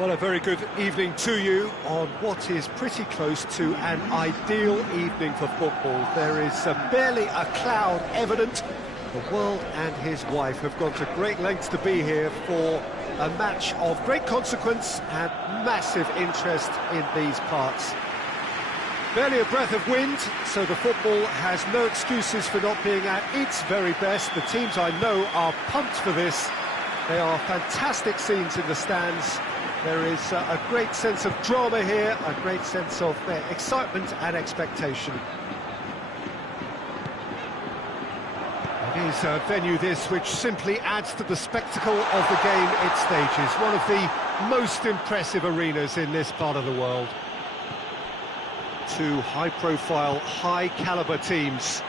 Well, a very good evening to you on what is pretty close to an ideal evening for football. There is barely a cloud evident. The world and his wife have gone to great lengths to be here for a match of great consequence and massive interest in these parts. Barely a breath of wind, so the football has no excuses for not being at its very best. The teams I know are pumped for this. They are fantastic scenes in the stands. There is a great sense of drama here, a great sense of excitement and expectation. It is a venue this which simply adds to the spectacle of the game it stages. One of the most impressive arenas in this part of the world. Two high-profile, high-caliber teams.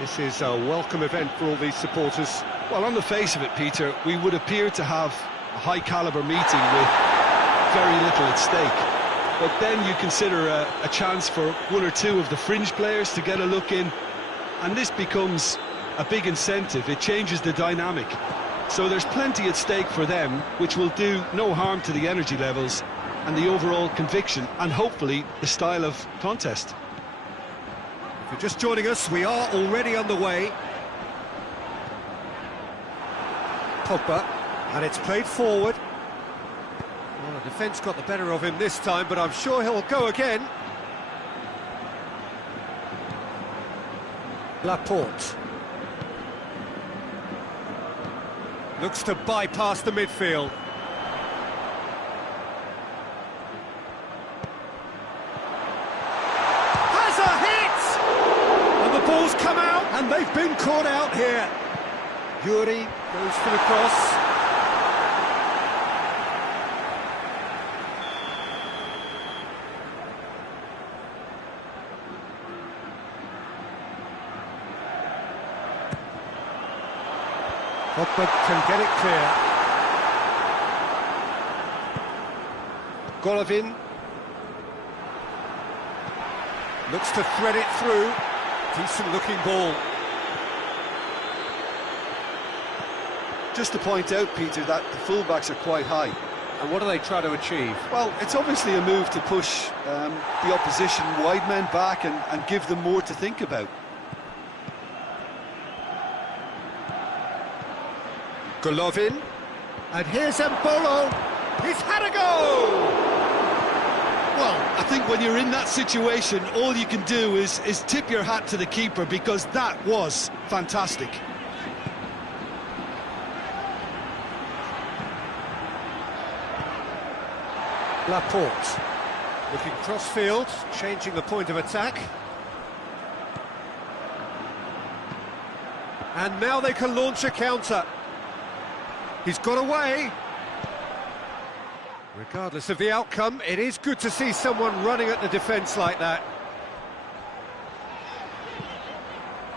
This is a welcome event for all these supporters. Well, on the face of it, Peter, we would appear to have a high-caliber meeting with very little at stake. But then you consider a chance for one or two of the fringe players to get a look in, and this becomes a big incentive. It changes the dynamic. So there's plenty at stake for them, which will do no harm to the energy levels and the overall conviction, and hopefully the style of contest. If you're just joining us, we are already underway. Pogba, and it's played forward. Well, the defence got the better of him this time, but I'm sure he'll go again. Laporte. Looks to bypass the midfield. Has a hit! And the ball's come out, and they've been caught out here. Yuri goes for the cross. Pogba can get it clear. Golovin looks to thread it through. Decent looking ball. Just to point out, Peter, that the fullbacks are quite high. And what do they try to achieve? Well, it's obviously a move to push the opposition wide men back and give them more to think about. Golovin, and here's Mbolo. He's had a go! Well, I think when you're in that situation, all you can do is tip your hat to the keeper, because that was fantastic. Laporte, looking cross-field, changing the point of attack. And now they can launch a counter. He's got away. Regardless of the outcome, it is good to see someone running at the defence like that.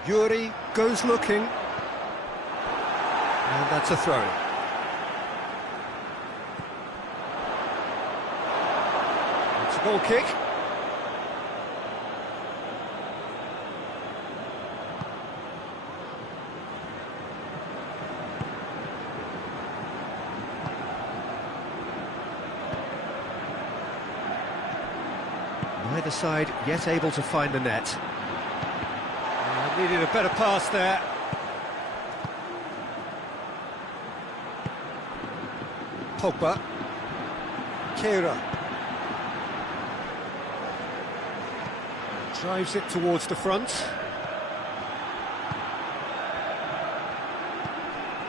Yuri goes looking. And that's a throw. It's a goal kick. Neither side yet able to find the net. Needed a better pass there. Pogba. Keira. Drives it towards the front.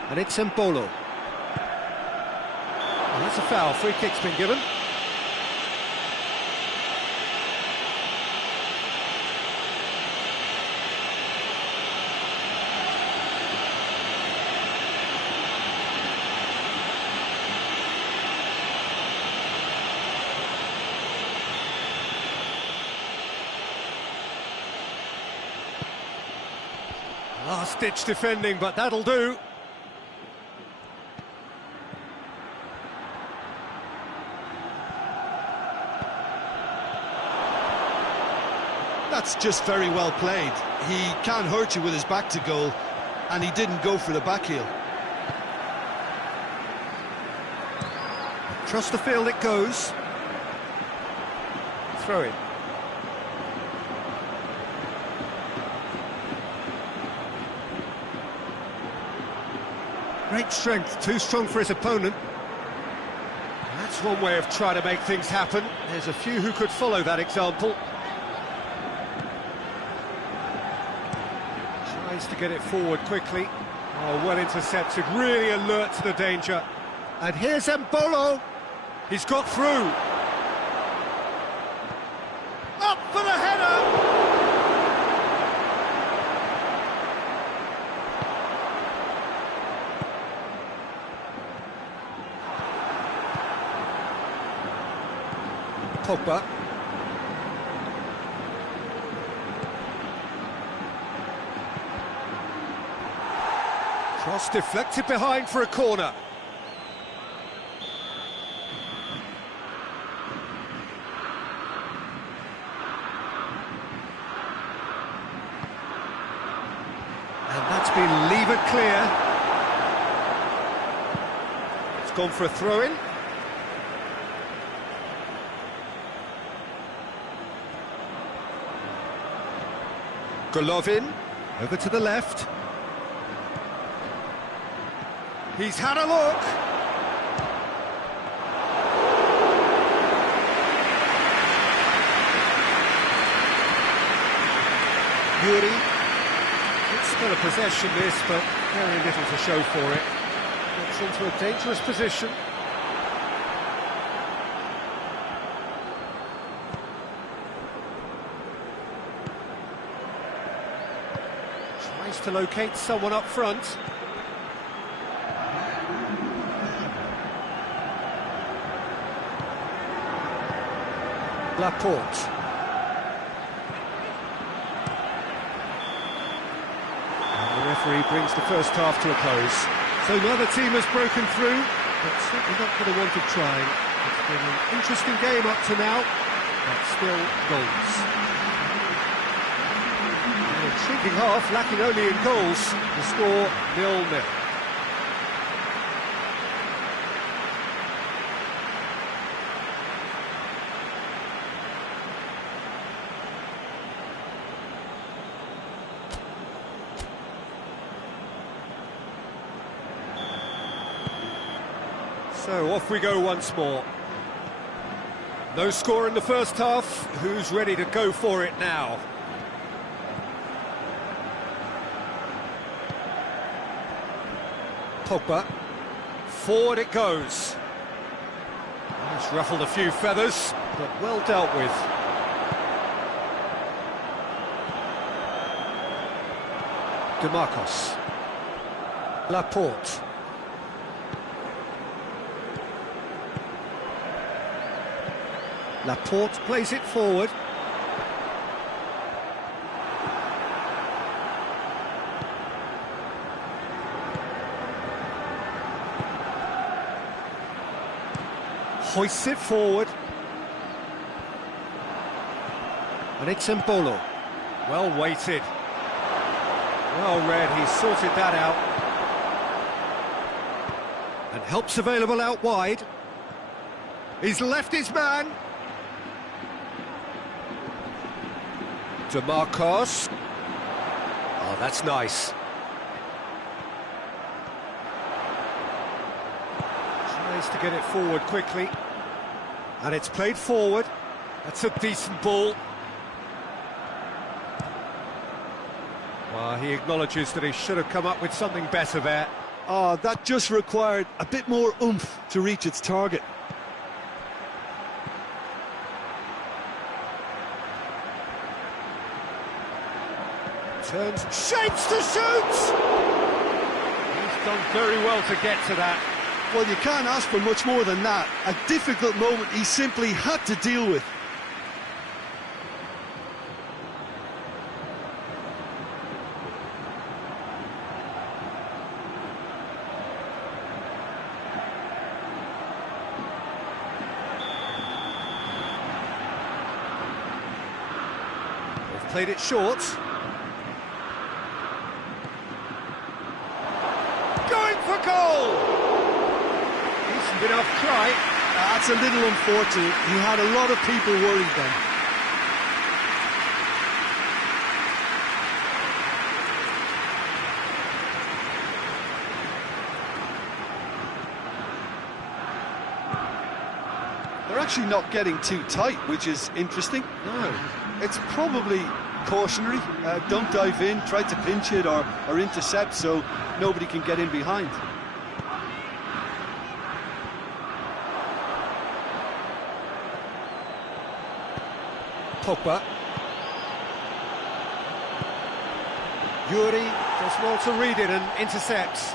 And it's Mbolo. And that's a foul. Free kick's been given. Last-ditch defending, but that'll do. That's just very well played. He can't hurt you with his back to goal, and he didn't go for the back heel. Across the field it goes. Throw it. Great strength, too strong for his opponent. That's one way of trying to make things happen. There's a few who could follow that example. Tries to get it forward quickly. Oh, well intercepted, really alert to the danger. And here's Mbolo. He's got through. Up for the header! Pogba. Cross deflected behind for a corner. And that's been levered clear. It's gone for a throw-in. Golovin, over to the left. He's had a look. Yuri. Good spell of possession this, but very little to show for it. Gets into a dangerous position. Tries to locate someone up front. Laporte. And the referee brings the first half to a close. So neither team has broken through, but certainly not for the want of trying. It's been an interesting game up to now, but still goals. An intriguing half, lacking only in goals. The score 0-0. So off we go once more. No score in the first half. Who's ready to go for it now? Pogba. Forward it goes. It's ruffled a few feathers, but well dealt with. DeMarcos. Laporte. Laporte plays it forward. Hoists it forward. And it's Mbolo. Well weighted. Well read, he's sorted that out. And help's available out wide. He's left his man. DeMarcos. Oh, that's nice. Tries to get it forward quickly. And it's played forward. That's a decent ball. Well, he acknowledges that he should have come up with something better there. Oh, that just required a bit more oomph to reach its target. Turns, shapes to shoot! He's done very well to get to that. Well, you can't ask for much more than that. A difficult moment he simply had to deal with. They've played it short. Going for goal! Decent enough try. That's a little unfortunate. He had a lot of people worried then. They're actually not getting too tight, which is interesting. No. It's probably cautionary. Don't dive in, try to pinch it or intercept so nobody can get in behind. Pogba. Yuri does well to read it and intercepts.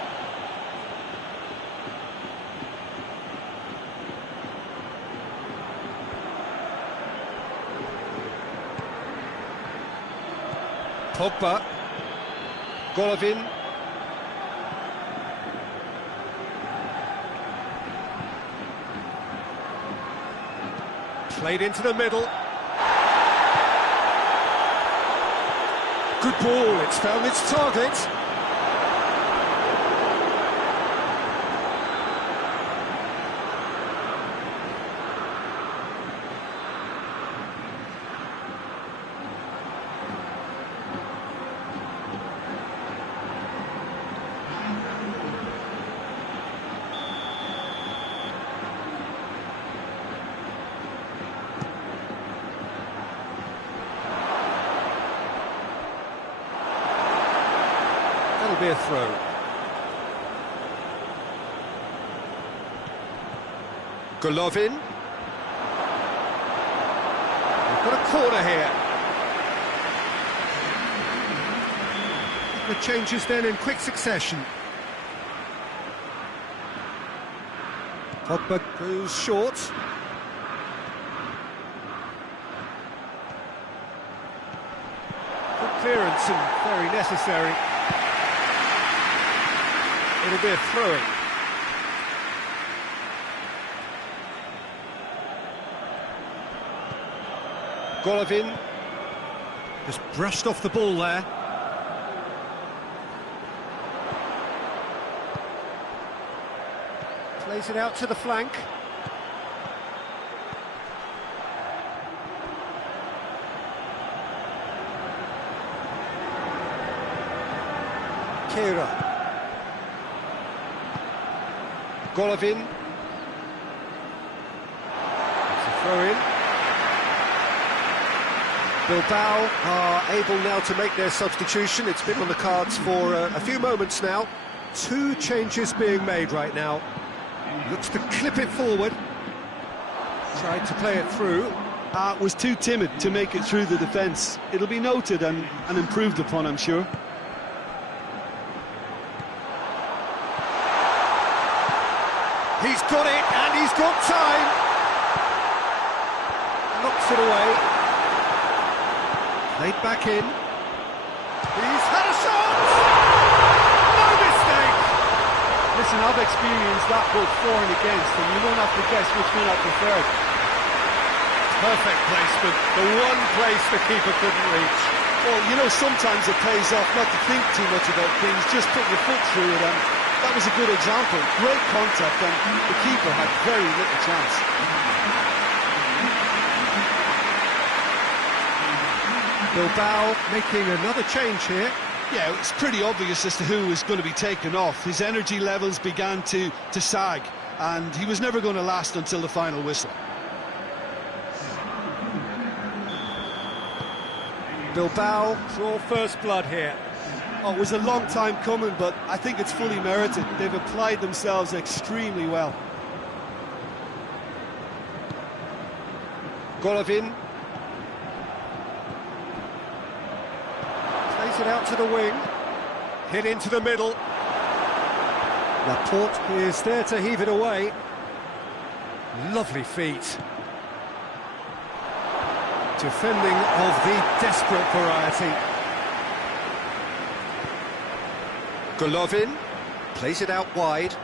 Pogba. Golovin. Played into the middle. Good ball, it's found its target. That'll be a throw. Golovin. We've got a corner here. The changes then in quick succession. Pogba goes short. Good clearance and very necessary. It'll be a throw-in. Golovin just brushed off the ball there. Plays it out to the flank. Kira. Golovin. It's a throw-in. Bilbao are able now to make their substitution. It's been on the cards for a few moments now. Two changes being made right now. Looks to clip it forward. Tried to play it through. Was too timid to make it through the defence. It'll be noted and improved upon, I'm sure. He's got it, and he's got time. Knocks it away. Played back in. He's had a shot! No mistake! Listen, I've experienced that both for and against, and you won't have to guess which one I preferred. Perfect placement, the one place the keeper couldn't reach. Well, you know, sometimes it pays off not to think too much about things, just put your foot through it, and that was a good example. Great contact, and the keeper had very little chance. Bilbao making another change here. Yeah, it's pretty obvious as to who was going to be taken off. His energy levels began to sag, and he was never going to last until the final whistle. Bilbao draw first blood here. Oh, it was a long time coming, but I think it's fully merited. They've applied themselves extremely well. Golovin. Plays it out to the wing. Hit into the middle. Laporte is there to heave it away. Lovely feet. Defending of the desperate variety. Golovin plays it out wide.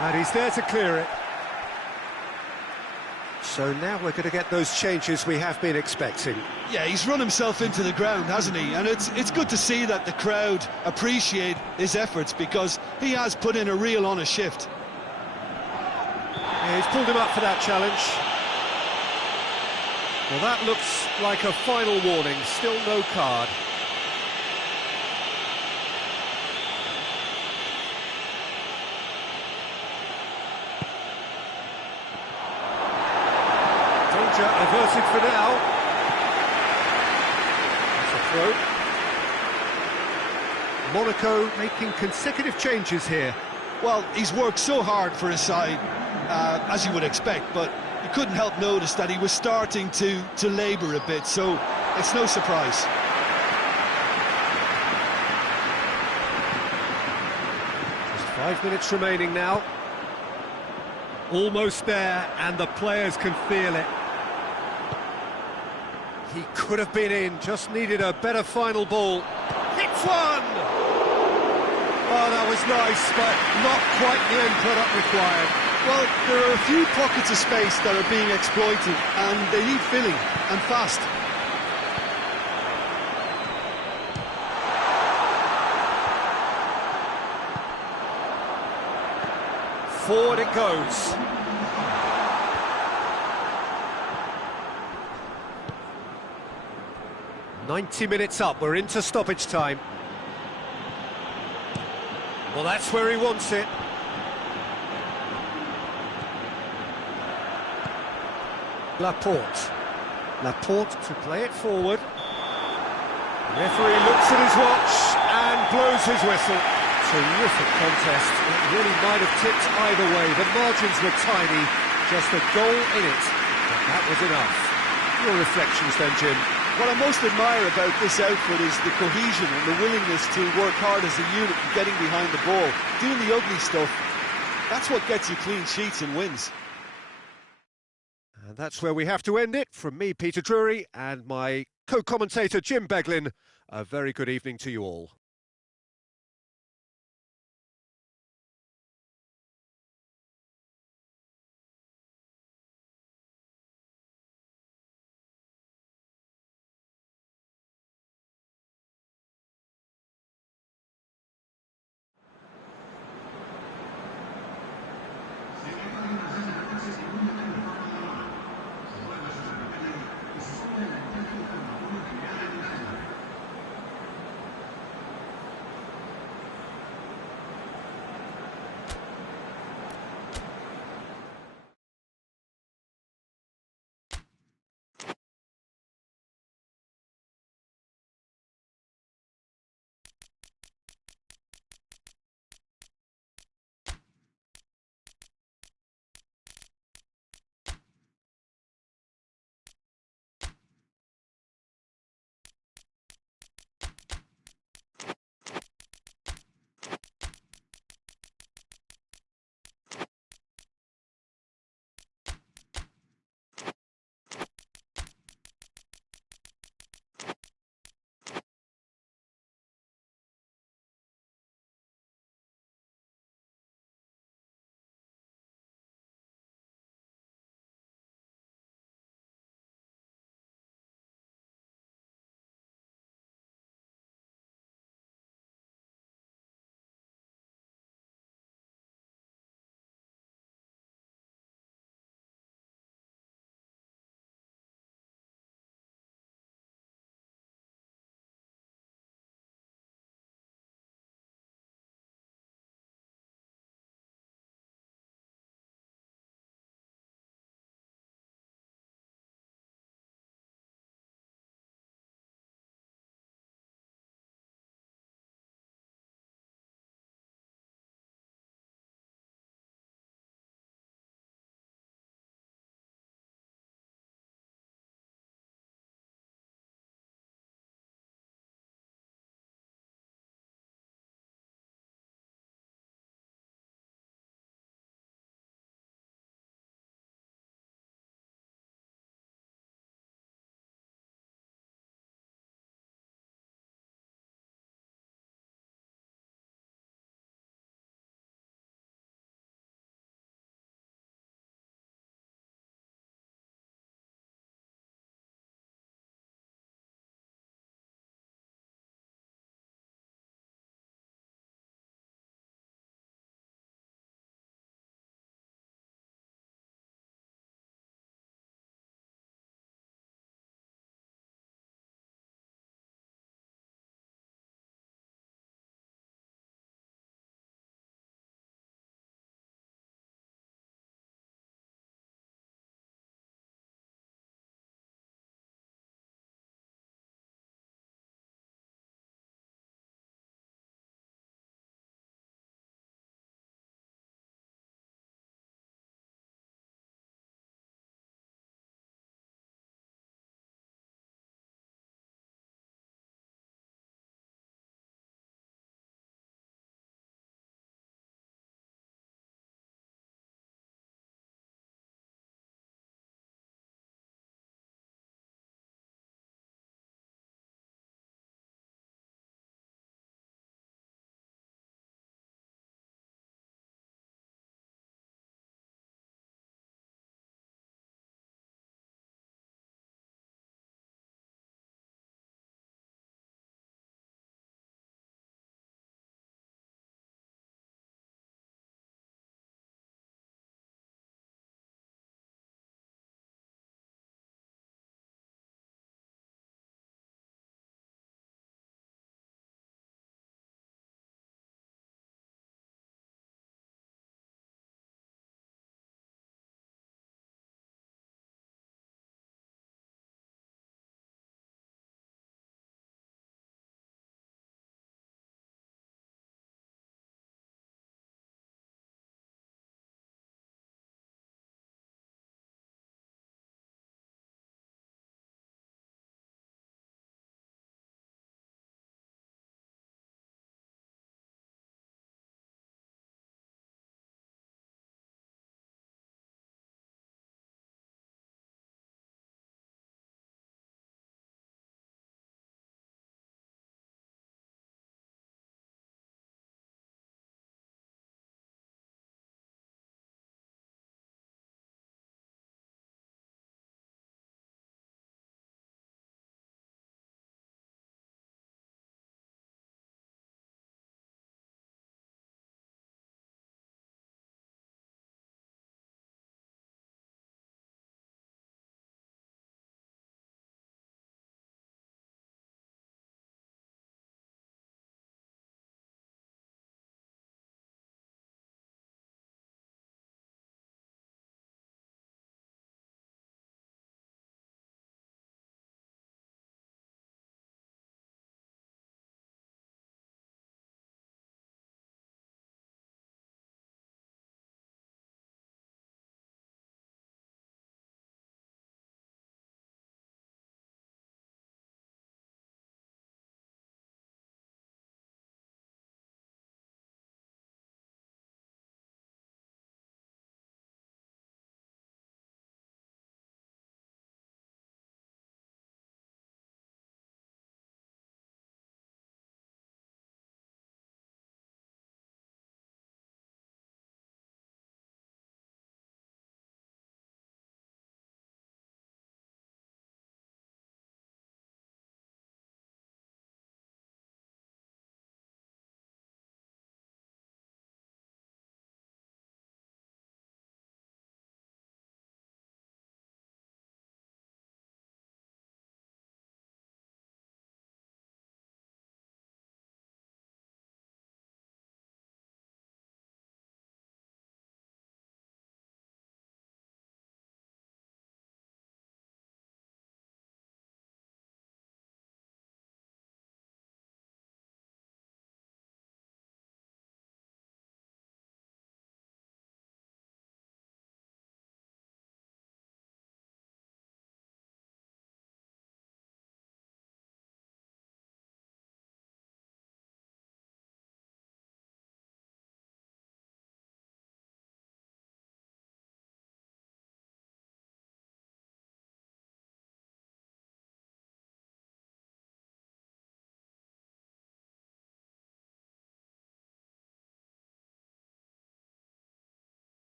And he's there to clear it. So now we're going to get those changes we have been expecting. Yeah, he's run himself into the ground, hasn't he? And it's good to see that the crowd appreciate his efforts, because he has put in a real honest shift. Yeah, he's pulled him up for that challenge. Well, that looks like a final warning, still no card. Danger averted for now. That's a throw. Monaco making consecutive changes here. Well, he's worked so hard for his side, as you would expect, but you couldn't help notice that he was starting to labour a bit, so it's no surprise. Just 5 minutes remaining now. Almost there, and the players can feel it. He could have been in, just needed a better final ball. Hits one! Oh, that was nice, but not quite the end product required. Well, there are a few pockets of space that are being exploited, and they need filling, and fast. Forward it goes. "90 minutes up, we're into stoppage time." Well, that's where he wants it. Laporte to play it forward. The referee looks at his watch and blows his whistle. Terrific contest. It really might have tipped either way. The margins were tiny, just a goal in it, but that was enough. Your reflections then, Jim? What I most admire about this outfit is the cohesion and the willingness to work hard as a unit and getting behind the ball. Doing the ugly stuff, that's what gets you clean sheets and wins. And that's where we have to end it. From me, Peter Drury, and my co-commentator, Jim Beglin, a very good evening to you all.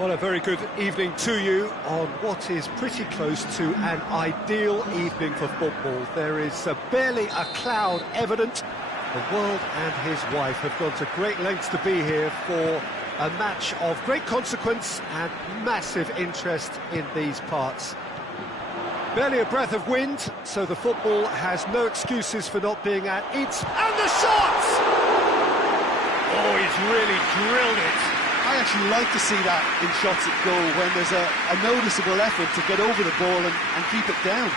Well, a very good evening to you on what is pretty close to an ideal evening for football. There is barely a cloud evident. The world and his wife have gone to great lengths to be here for a match of great consequence and massive interest in these parts. Barely a breath of wind, so the football has no excuses for not being at its... And the shot! Oh, he's really drilled it. I actually like to see that in shots at goal when there's a noticeable effort to get over the ball and keep it down.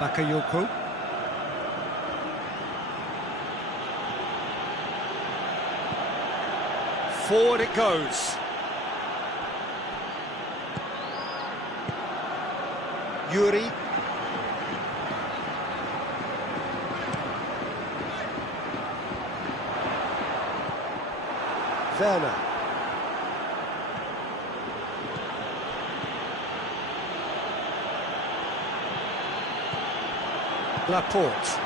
Bakayoko. Forward it goes. Yuri. Werner. Laporte.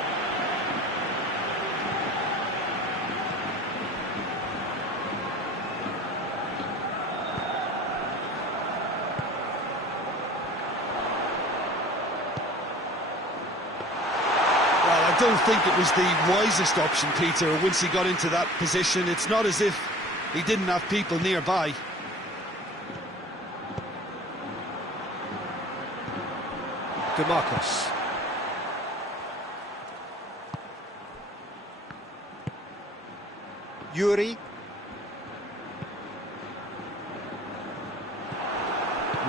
I don't think it was the wisest option, Peter, once he got into that position. It's not as if he didn't have people nearby. DeMarcus. Yuri.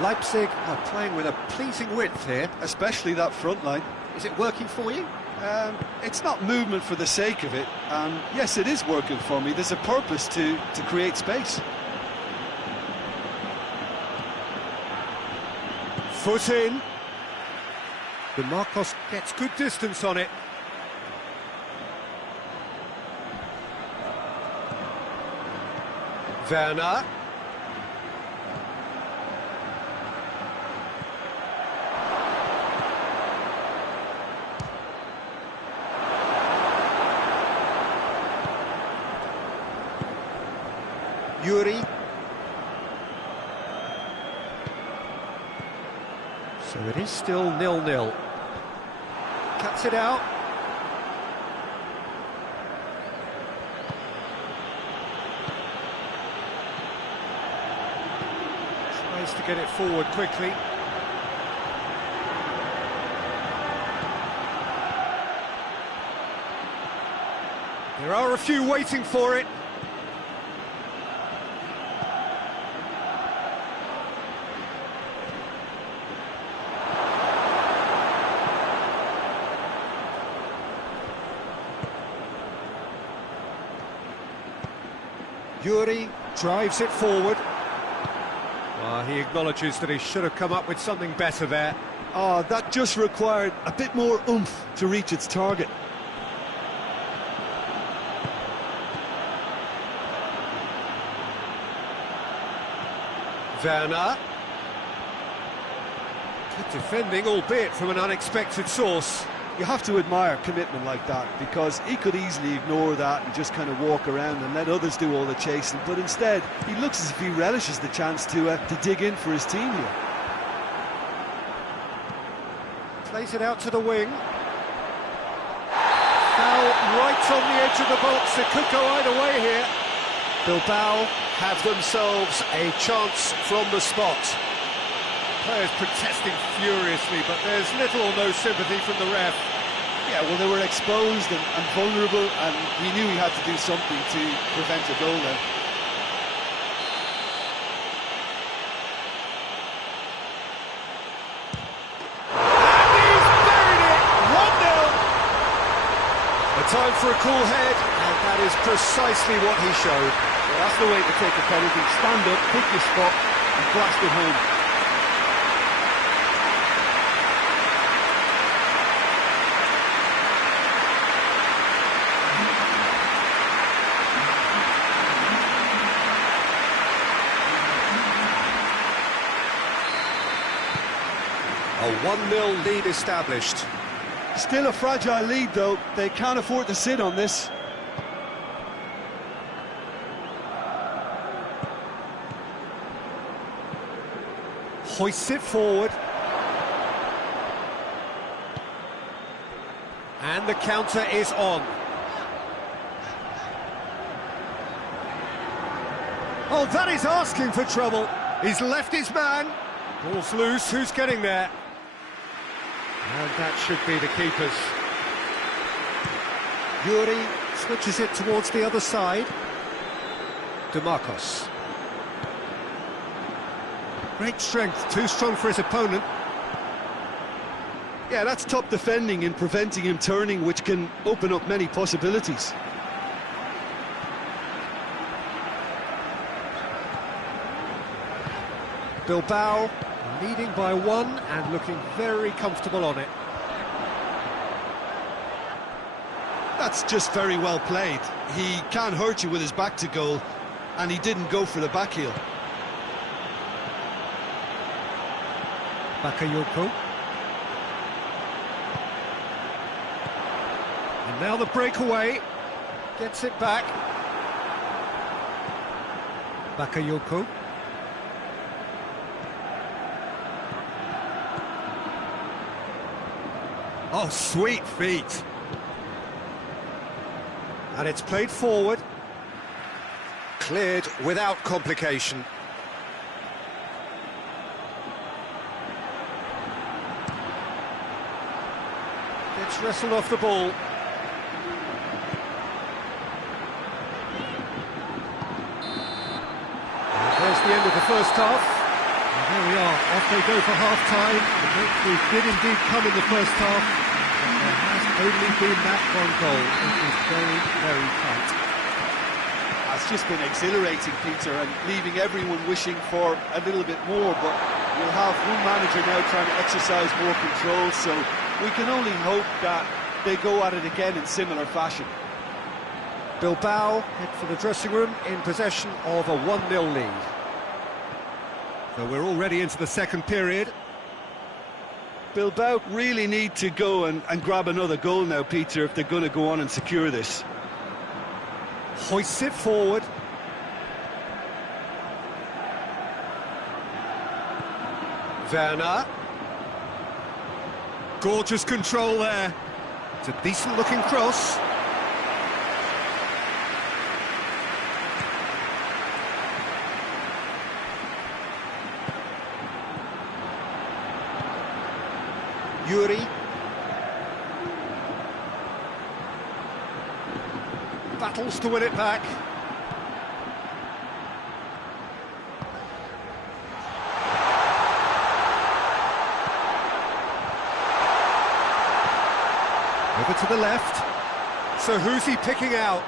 Leipzig are playing with a pleasing width here. Especially that front line. Is it working for you? It's not movement for the sake of it, and yes, it is working for me. There's a purpose to create space. Foot in. DeMarcus gets good distance on it. Werner. Yuri. So it is still 0-0. Cuts it out. Tries to get it forward quickly. There are a few waiting for it. Yuri drives it forward. He acknowledges that he should have come up with something better there. Oh, that just required a bit more oomph to reach its target. Werner. Good defending, albeit from an unexpected source. You have to admire commitment like that, because he could easily ignore that and just kind of walk around and let others do all the chasing, but instead he looks as if he relishes the chance to dig in for his team here. Plays it out to the wing. Foul right on the edge of the box. It could go either way here. Bilbao have themselves a chance from the spot. Players protesting furiously, but there's little or no sympathy from the ref. Yeah, well, they were exposed and vulnerable, and he knew he had to do something to prevent a goal then. And he's buried it! 1-0! A time for a cool head, and that is precisely what he showed. Well, that's the way to take a penalty. Stand up, pick your spot, and blast it home. A 1-0 lead established. Still a fragile lead, though. They can't afford to sit on this. Hoists it forward. And the counter is on. Oh, that is asking for trouble. He's left his man. Ball's loose, who's getting there? And that should be the keeper's. Yuri switches it towards the other side. DeMarcos. Great strength, too strong for his opponent. Yeah, that's top defending and preventing him turning, which can open up many possibilities. Bilbao leading by 1 and looking very comfortable on it. That's just very well played. He can't hurt you with his back to goal, and he didn't go for the back heel. Bakayoko. And now the breakaway. Gets it back. Bakayoko. Oh, sweet feet. And it's played forward. Cleared without complication. Gets wrestled off the ball. And there's the end of the first half. And there we are, off they go for half-time. The victory did indeed come in the first half, but there has only been that one goal. It was very, very tight. It's just been exhilarating, Peter, and leaving everyone wishing for a little bit more, but we'll have one manager now trying to exercise more control, so we can only hope that they go at it again in similar fashion. Bilbao head for the dressing room in possession of a 1-0 lead. So we're already into the second period. Bilbao really need to go and grab another goal now, Peter, if they're going to go on and secure this. Hoists it forward. Werner. Gorgeous control there. It's a decent looking cross. Yuri. Battles to win it back. Over to the left. So who's he picking out?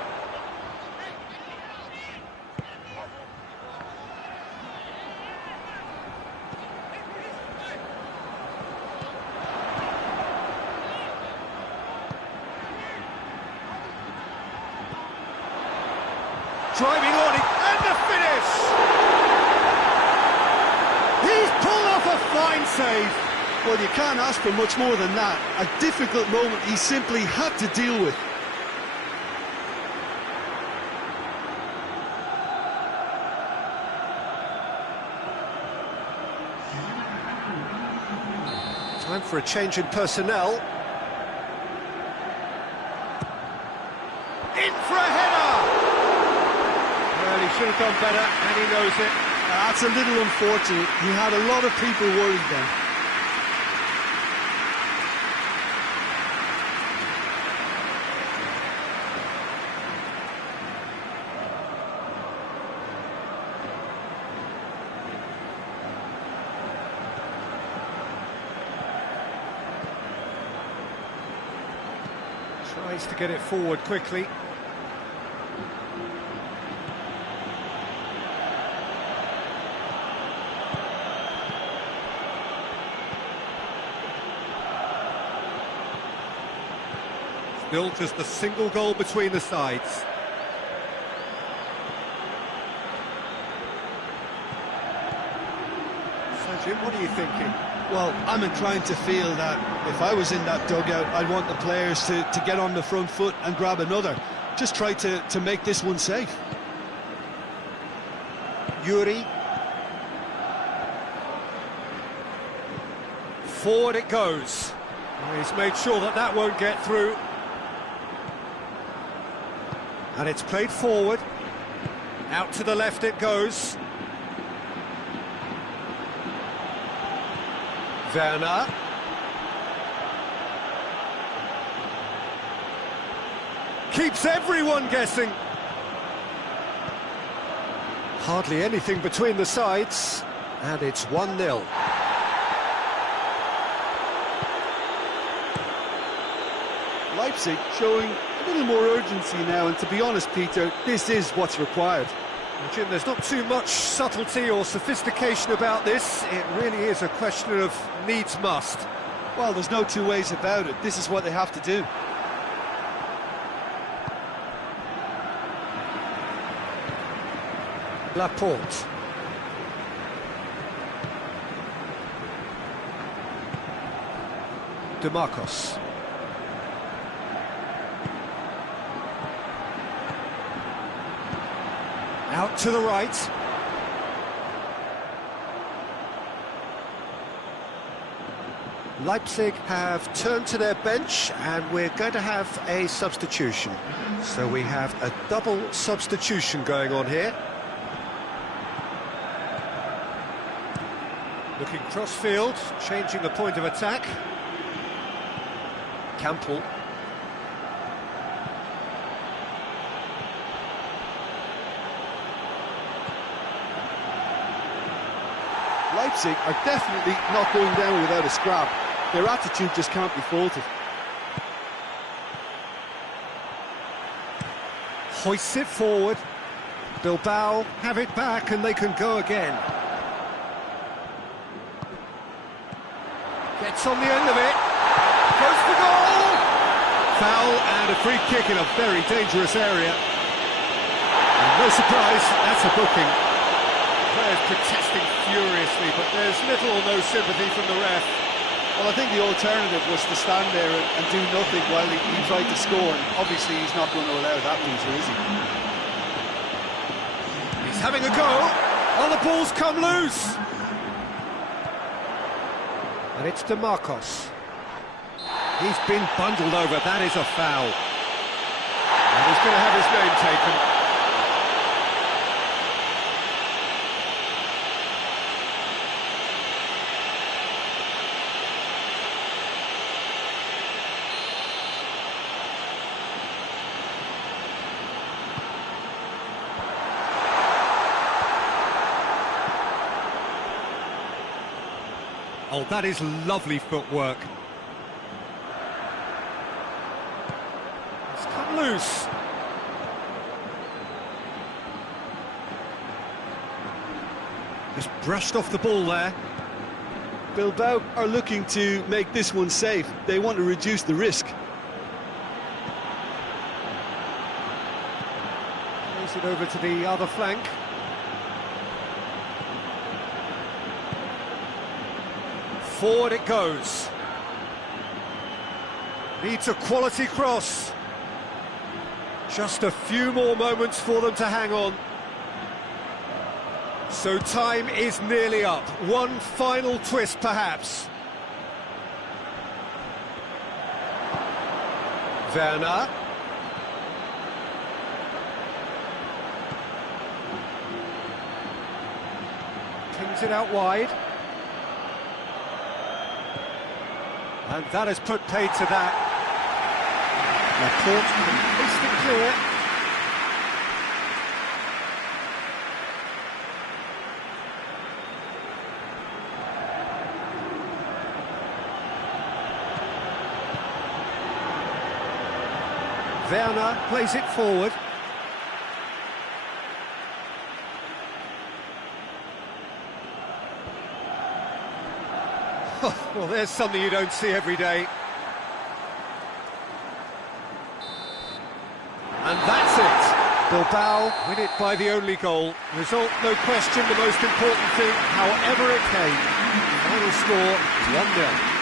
Driving on it, and the finish! He's pulled off a fine save. Well, you can't ask for much more than that. A difficult moment he simply had to deal with. Time for a change in personnel. In for a header! Well, he should have done better, and he knows it. That's a little unfortunate. He had a lot of people worried then. Tries to get it forward quickly. Still just a single goal between the sides. So, Jim, what are you thinking? Well, I'm inclined to feel that if I was in that dugout, I'd want the players to get on the front foot and grab another. Just try to make this one safe. Yuri. Forward it goes. He's made sure that that won't get through. And it's played forward. Out to the left it goes. Werner. Keeps everyone guessing. Hardly anything between the sides. And it's 1-0. Leipzig showing a little more urgency now, and to be honest, Peter, this is what's required. Jim, there's not too much subtlety or sophistication about this. It really is a question of needs must. Well, there's no two ways about it. This is what they have to do. Laporte. DeMarcos. Out to the right. Leipzig have turned to their bench and we're going to have a substitution. So we have a double substitution going on here. Looking cross-field, changing the point of attack. Campbell. Leipzig are definitely not going down without a scrap. Their attitude just can't be faulted. Hoists it forward. Bilbao have it back and they can go again. Gets on the end of it. Goes for goal! Foul and a free kick in a very dangerous area. And no surprise, that's a booking. Players protesting furiously, but there's little or no sympathy from the ref. Well, I think the alternative was to stand there and do nothing while he tried to score. And obviously, he's not going to allow that, Peter, is he? He's having a go. Oh, the ball's come loose. And it's DeMarcos. He's been bundled over. That is a foul. And he's going to have his name taken. Oh, that is lovely footwork. It's come loose. Just brushed off the ball there. Bilbao are looking to make this one safe. They want to reduce the risk. Plays it over to the other flank. Forward it goes. Needs a quality cross. Just a few more moments for them to hang on. So time is nearly up. One final twist, perhaps. Werner. Pings it out wide. And that has put paid to that. Laporte can clear. Werner plays it forward. Well, there's something you don't see every day. And that's it. Bilbao win it by the only goal. Result, no question, the most important thing, however it came. Final score 1-0.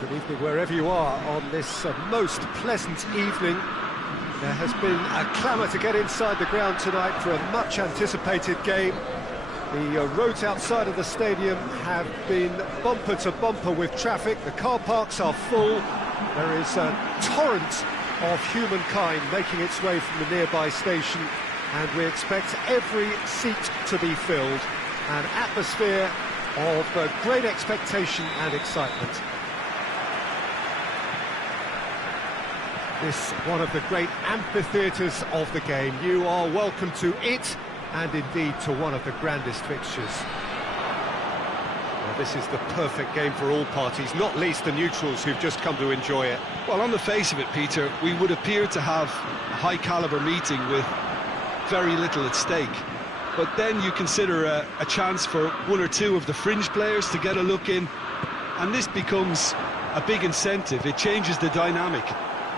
Good evening wherever you are on this most pleasant evening. There has been a clamour to get inside the ground tonight for a much anticipated game. The roads outside of the stadium have been bumper to bumper with traffic. The car parks are full. There is a torrent of humankind making its way from the nearby station, and we expect every seat to be filled. An atmosphere of great expectation and excitement. This one of the great amphitheatres of the game. You are welcome to it, and indeed to one of the grandest fixtures. Well, this is the perfect game for all parties, not least the neutrals who've just come to enjoy it. Well, on the face of it, Peter, we would appear to have a high-caliber meeting with very little at stake. But then you consider a chance for one or two of the fringe players to get a look in, and this becomes a big incentive. It changes the dynamic.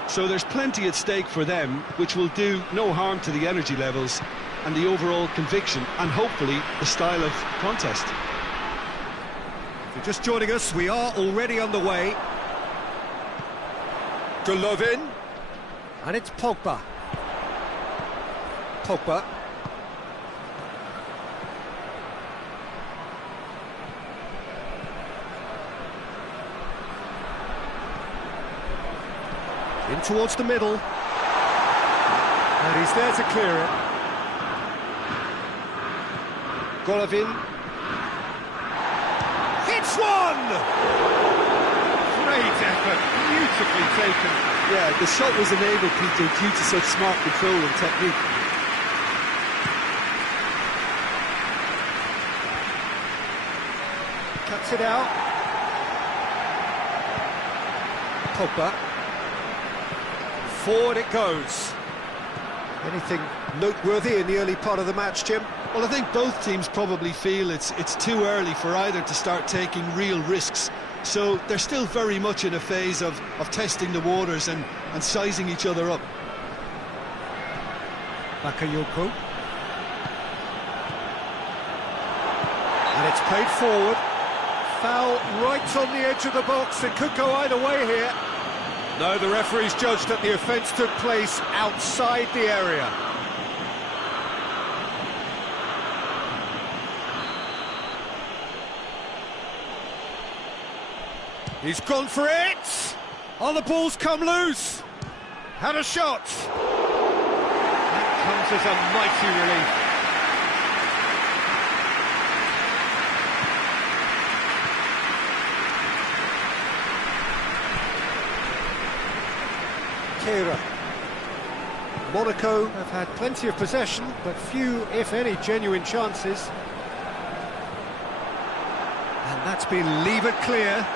So there's plenty at stake for them, which will do no harm to the energy levels and the overall conviction, and hopefully the style of contest. If you're just joining us, we are already underway. Golovin. And it's Pogba. Pogba. In towards the middle. And he's there to clear it. Golovin. Hits one! Great effort, beautifully taken. Yeah, the shot was enabled, Peter, due to such smart control and technique. Cuts it out. Pogba. Forward it goes. Anything noteworthy in the early part of the match, Jim? Well, I think both teams probably feel it's too early for either to start taking real risks. So they're still very much in a phase of testing the waters and sizing each other up. Bakayoko. And it's played forward. Foul right on the edge of the box. It could go either way here. No, the referee's judged that the offence took place outside the area. He's gone for it! Oh, the ball's come loose! Had a shot! That comes as a mighty relief. Monaco have had plenty of possession, but few, if any, genuine chances. And that's been levered clear.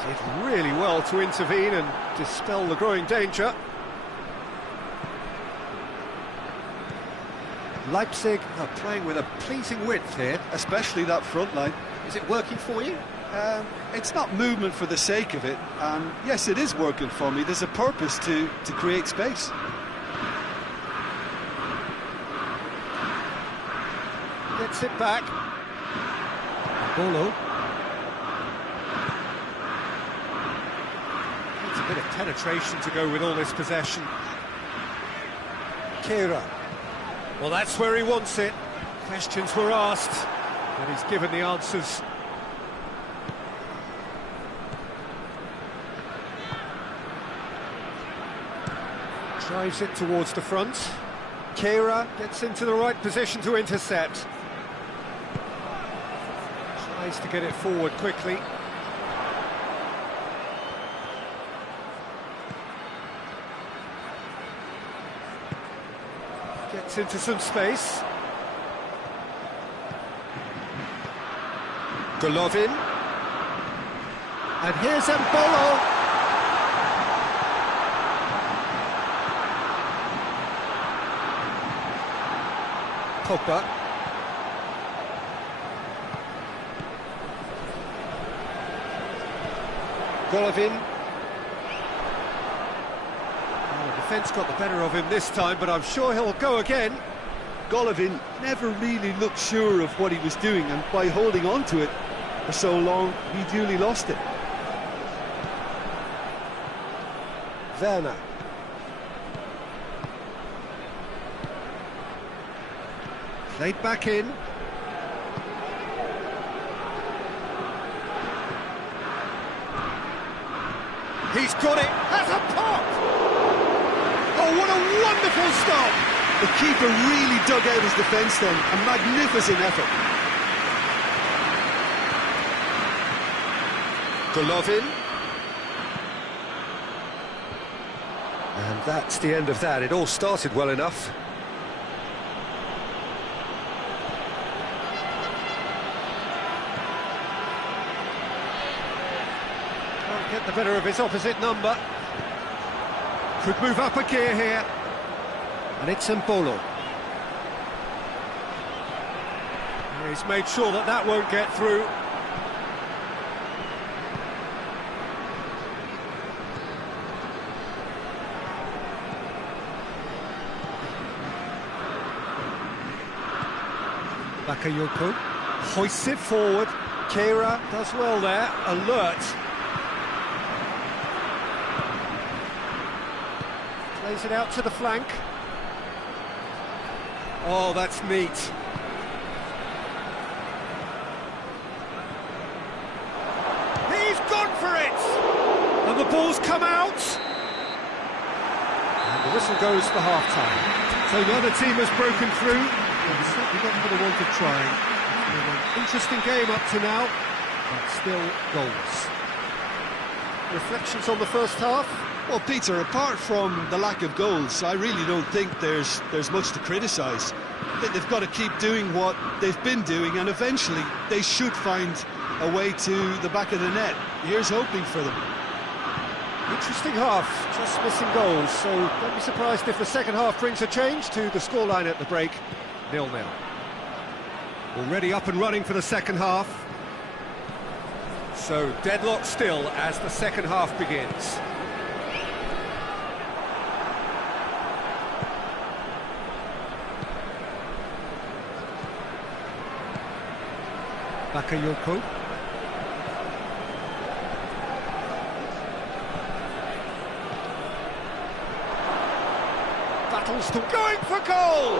Did really well to intervene and dispel the growing danger. Leipzig are playing with a pleasing width here. Especially that front line. Is it working for you? It's not movement for the sake of it, and yes, it is working for me. There's a purpose to create space. Gets it back. Bolo. Needs a bit of penetration to go with all this possession. Kira. Well, that's where he wants it. Questions were asked, and he's given the answers. Drives it towards the front. Kira gets into the right position to intercept. Tries to get it forward quickly. Gets into some space. Golovin. And here's Mbolo. Pogba. Golovin. Oh, the defence got the better of him this time, but I'm sure he'll go again. Golovin never really looked sure of what he was doing, and by holding on to it for so long, he duly lost it. Werner. Played back in. He's got it. Has a pop! Oh, what a wonderful stop! The keeper really dug out his defence then. A magnificent effort. Golovin. And that's the end of that. It all started well enough. Can't get the better of his opposite number. Could move up a gear here. And it's Mbolo. He's made sure that that won't get through. Bakayoko hoists it forward. Kehra does well there, alert. Plays it out to the flank. Oh, that's neat. He's gone for it! And the ball's come out. And the whistle goes for half-time. So the other team has broken through. It's certainly not for the want of trying. It's been an interesting game up to now, but still goals. Reflections on the first half? Well, Peter, apart from the lack of goals, I really don't think there's much to criticise. They've got to keep doing what they've been doing, and eventually they should find a way to the back of the net. Here's hoping for them. Interesting half, just missing goals, so don't be surprised if the second half brings a change to the scoreline at the break. 0-0. Already up and running for the second half. So deadlock still as the second half begins. Bakayoko. Battles to going for goal!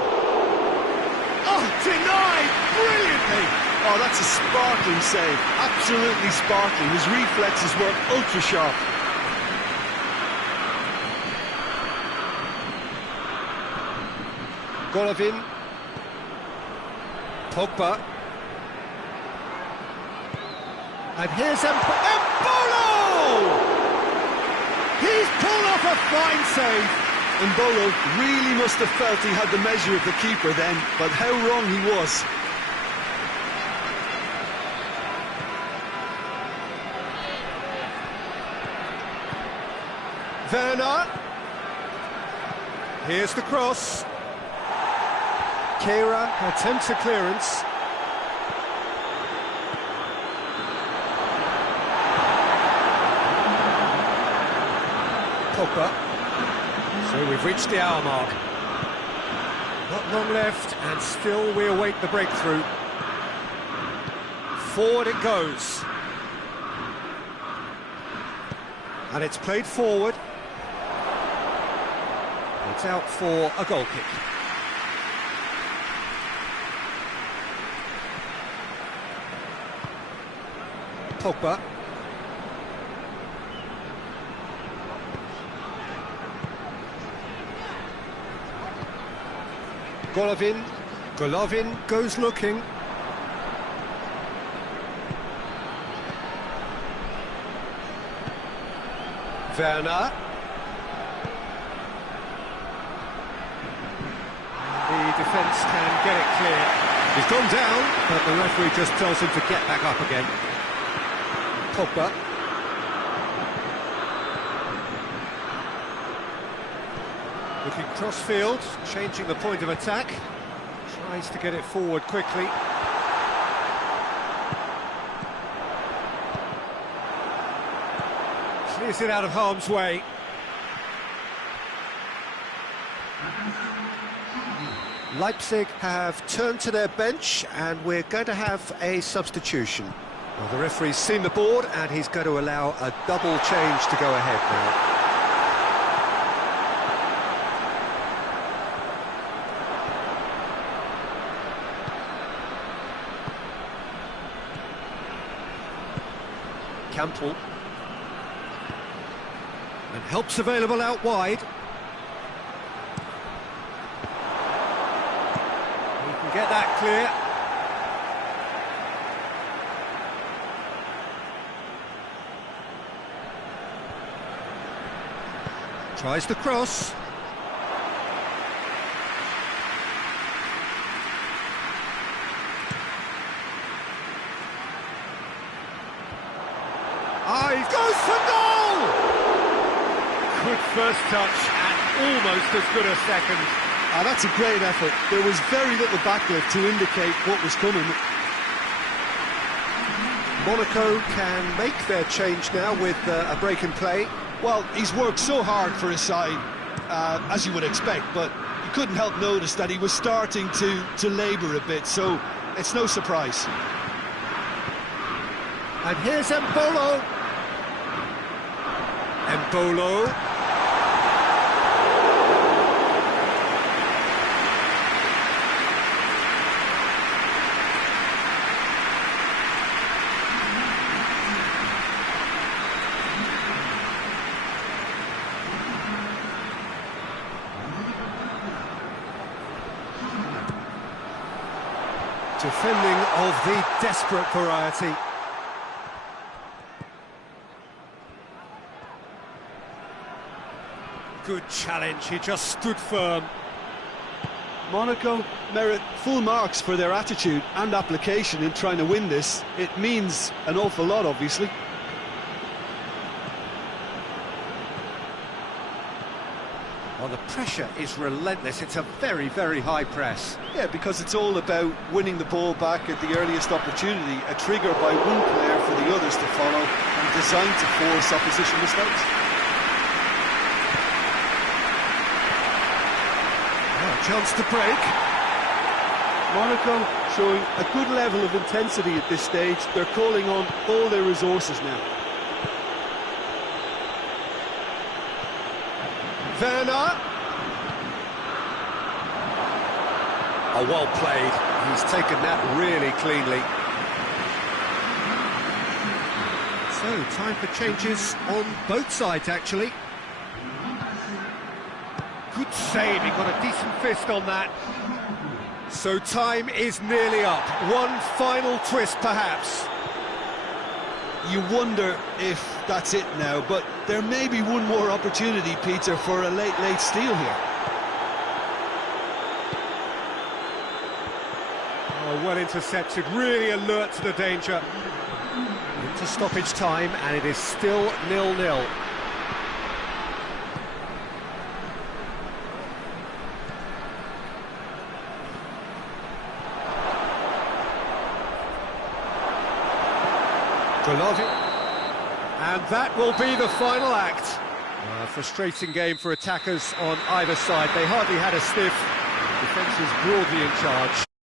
Oh, denied brilliantly! Oh, that's a sparkling save, absolutely sparkling. His reflexes were ultra sharp. Golovin. Pogba. And here's Mbolo! He's pulled off a fine save. Mbolo really must have felt he had the measure of the keeper then, but how wrong he was. Werner. Here's the cross. Kehra attempts a clearance. Pogba. So we've reached the hour mark. Not long left, and still we await the breakthrough. Forward it goes. And it's played forward. It's out for a goal kick. Pogba. Golovin goes looking. Werner. The defence can get it clear. He's gone down, but the referee just tells him to get back up again. Pogba. Looking cross-field, changing the point of attack. Tries to get it forward quickly. Clears it out of harm's way. Leipzig have turned to their bench, and we're going to have a substitution. Well, the referee's seen the board, and he's going to allow a double change to go ahead now. Campbell. And help's available out wide. He can get that clear. Tries the cross. Ah, he goes for goal! Good first touch and almost as good a second. Ah, that's a great effort. There was very little backlift to indicate what was coming. Monaco can make their change now with a break in play. Well, he's worked so hard for his side, as you would expect, but you couldn't help notice that he was starting to labour a bit, so it's no surprise. And here's Embolo. Embolo. Defending of the desperate variety. Good challenge, he just stood firm. Monaco merit full marks for their attitude and application in trying to win this. It means an awful lot, obviously. Well, the pressure is relentless. It's a very, very high press. Yeah, because it's all about winning the ball back at the earliest opportunity, a trigger by one player for the others to follow, and designed to force opposition mistakes. Chance to break. Monaco showing a good level of intensity at this stage. They're calling on all their resources now. Werner. Oh, well played. He's taken that really cleanly. So, time for changes on both sides, actually. Good save, he got a decent fist on that. So time is nearly up. One final twist, perhaps. You wonder if that's it now, but there may be one more opportunity, Peter, for a late steal here. Oh, well intercepted, really alert to the danger. Into stoppage time, and it is still 0-0. And that will be the final act. A frustrating game for attackers on either side. They hardly had a sniff. Defence is broadly in charge.